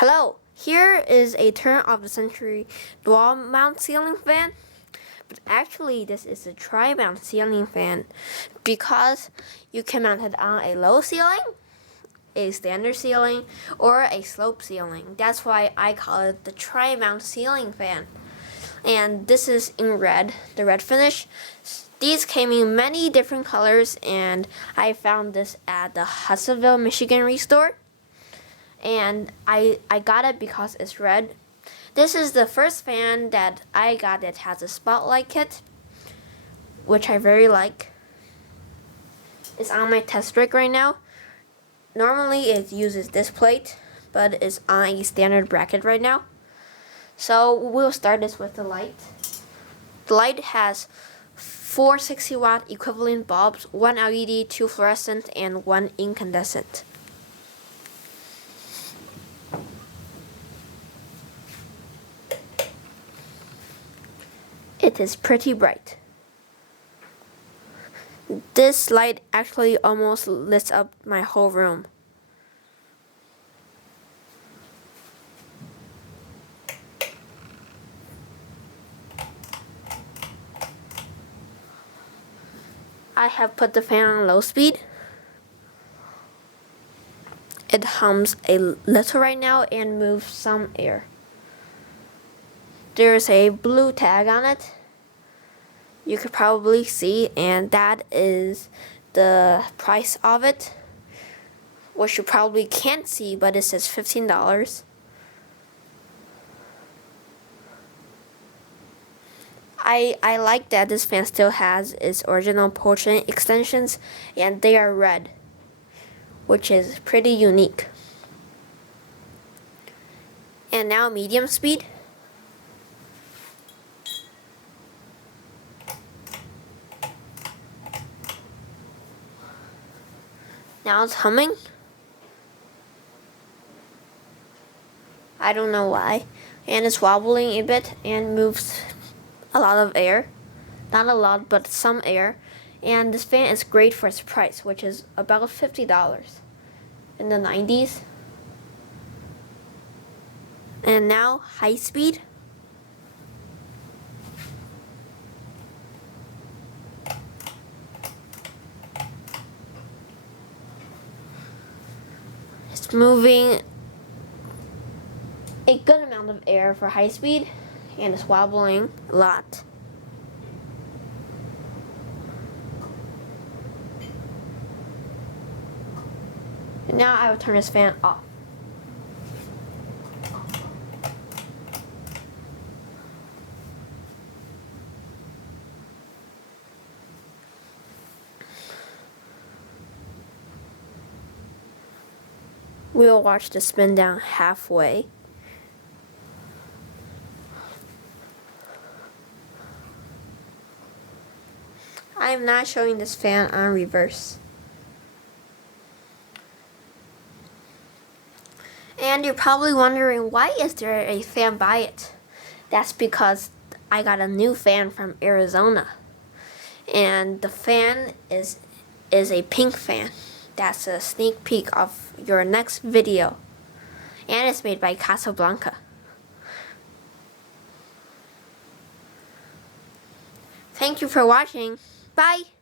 Hello, here is a turn of the century dual mount ceiling fan, but actually this is a tri-mount ceiling fan because you can mount it on a low ceiling, a standard ceiling, or a slope ceiling. That's why I call it the tri-mount ceiling fan. And this is in red, the red finish. These came in many different colors, and I found this at the Hudsonville, Michigan Restore. And I got it because it's red. This is the first fan that I got that has a spotlight kit, which I very like. It's on my test rig right now. Normally it uses this plate, but it's on a standard bracket right now. So we'll start this with the light. The light has 4 60-watt equivalent bulbs, 1 LED, 2 fluorescent, and 1 incandescent. It is pretty bright. This light actually almost lights up my whole room. I have put the fan on low speed. It hums a little right now and moves some air. There's a blue tag on it. You could probably see, and that is the price of it, which you probably can't see, but it says $15. I like that this fan still has its original pull chain extensions, and they are red, which is pretty unique. And now medium speed. Now it's humming. I don't know why. And it's wobbling a bit and moves a lot of air. Not a lot, but some air. And this fan is great for its price, which is about $50 in the 90s. And now high speed. It's moving a good amount of air for high speed, and it's wobbling a lot. And now I will turn this fan off. We'll watch the spin down halfway. I am not showing this fan on reverse. And you're probably wondering, why is there a fan by it? That's because I got a new fan from Arizona. And the fan is a pink fan. That's a sneak peek of your next video. And it's made by Casablanca. Thank you for watching. Bye!